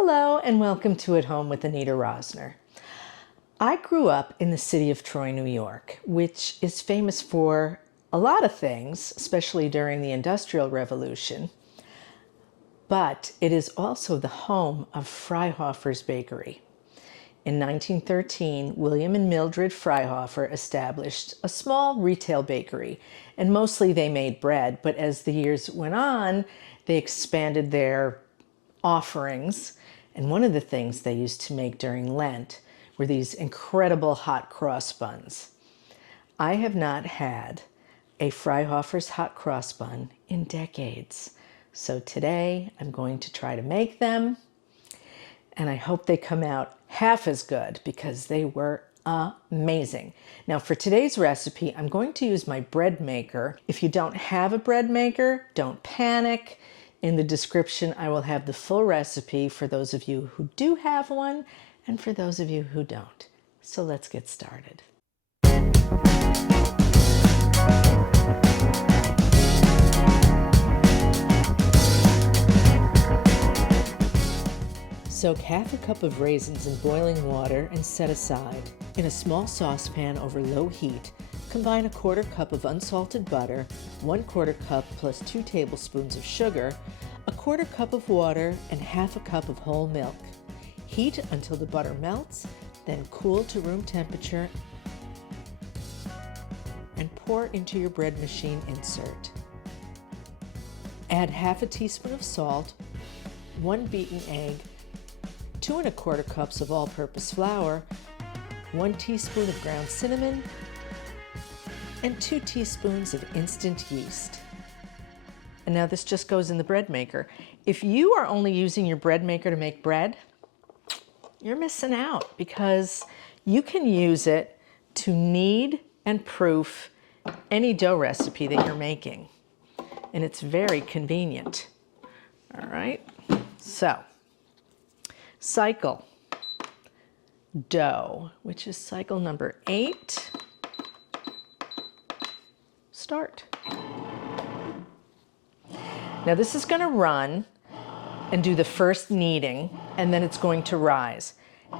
Hello and welcome to At Home with Anita Rosner. I grew up in the city of Troy, New York, which is famous for a lot of things, especially during the Industrial Revolution, but it is also the home of Freihofer's Bakery. In 1913, William and Mildred Freihofer established a small retail bakery, and mostly they made bread, but as the years went on, they expanded their offerings. And one of the things they used to make during Lent were these incredible hot cross buns. I have not had a Freihofer's hot cross bun in decades. So today I'm going to try to make them, and I hope they come out half as good because they were amazing. Now for today's recipe, I'm going to use my bread maker. If you don't have a bread maker, don't panic. In the description, I will have the full recipe for those of you who do have one and for those of you who don't. So let's get started. Soak half a cup of raisins in boiling water and set aside. In a small saucepan over low heat, combine a 1/4 cup of unsalted butter, 1/4 cup plus 2 tablespoons of sugar, a 1/4 cup of water, and half a cup of whole milk. Heat until the butter melts, then cool to room temperature and pour into your bread machine insert. Add half a teaspoon of salt, 1 beaten egg, 2 1/4 cups of all-purpose flour, 1 teaspoon of ground cinnamon, and 2 teaspoons of instant yeast. And now this just goes in the bread maker. If you are only using your bread maker to make bread, you're missing out because you can use it to knead and proof any dough recipe that you're making. And it's very convenient. All right, so cycle dough, which is cycle number 8. Start. Now this is going to run and do the first kneading, and then it's going to rise.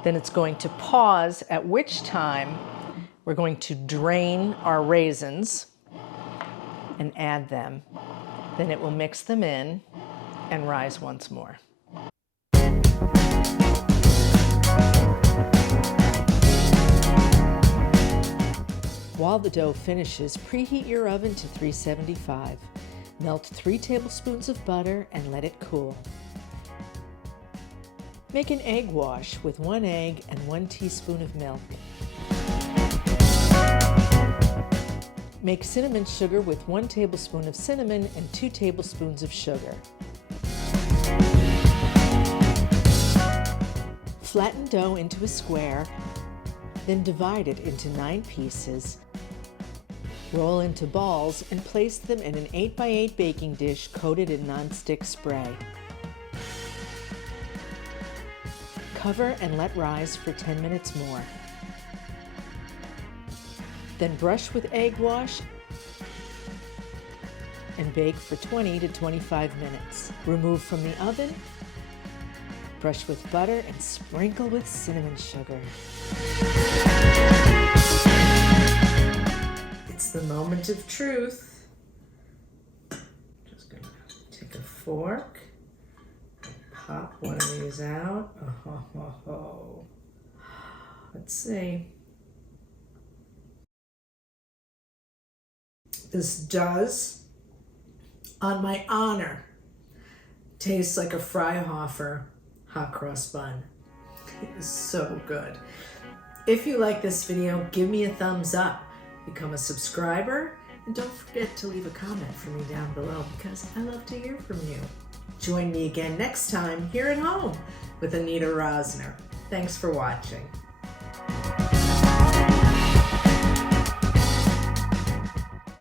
Then it's going to pause, at which time we're going to drain our raisins and add them. Then it will mix them in and rise once more. While the dough finishes, preheat your oven to 375. Melt 3 tablespoons of butter and let it cool. Make an egg wash with 1 egg and 1 teaspoon of milk. Make cinnamon sugar with 1 tablespoon of cinnamon and 2 tablespoons of sugar. Flatten dough into a square, then divide it into 9 pieces. Roll into balls and place them in an 8x8 baking dish coated in nonstick spray. Cover and let rise for 10 minutes more. Then brush with egg wash and bake for 20 to 25 minutes. Remove from the oven, brush with butter, and sprinkle with cinnamon sugar. It's the moment of truth. Just gonna take a fork and pop one of these out. Oh. Let's see. This does, on my honor, taste like a Freihofer hot cross bun. It is so good. If you like this video, give me a thumbs up. Become a subscriber, and don't forget to leave a comment for me down below because I love to hear from you. Join me again next time here at home with Anita Rosner. Thanks for watching.